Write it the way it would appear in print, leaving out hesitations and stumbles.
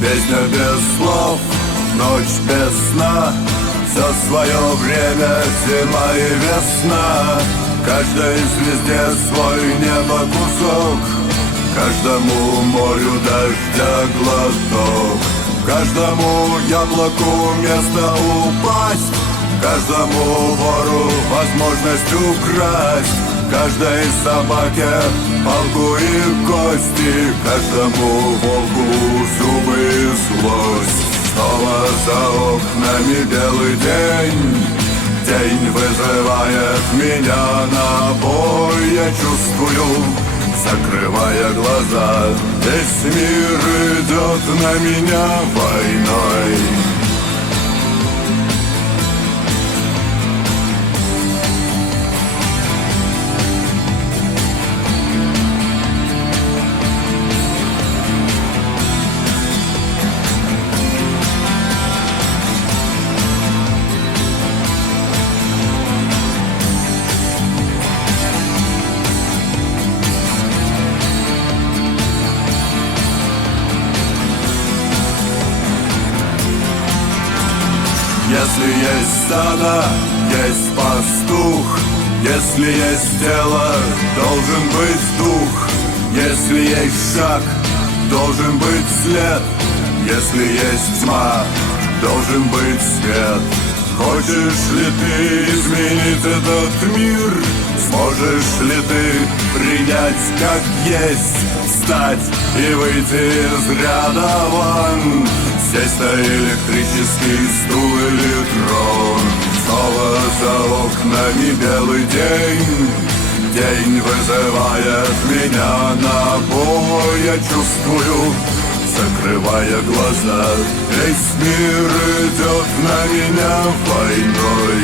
Песня без слов, ночь без сна, все свое время, зима и весна. Каждой звезде свой небо кусок, каждому морю дождя глоток, каждому яблоку место упасть, каждому вору возможность украсть, каждой собаке палку и кости, каждому волку зубы и злость. Снова за окнами белый день, день вызывает меня на бой. Я чувствую, закрывая глаза, весь мир идет на меня войной. Если есть стадо, есть пастух, если есть тело, должен быть дух, если есть шаг, должен быть след, если есть тьма, должен быть свет. Хочешь ли ты изменить этот мир? Сможешь ли ты принять как есть, встать и выйти из ряда вон, сесть на электрический стул или трон? Снова за окнами белый день, день вызывает меня на бой. Я чувствую, закрывая глаза, весь мир идет на меня войной.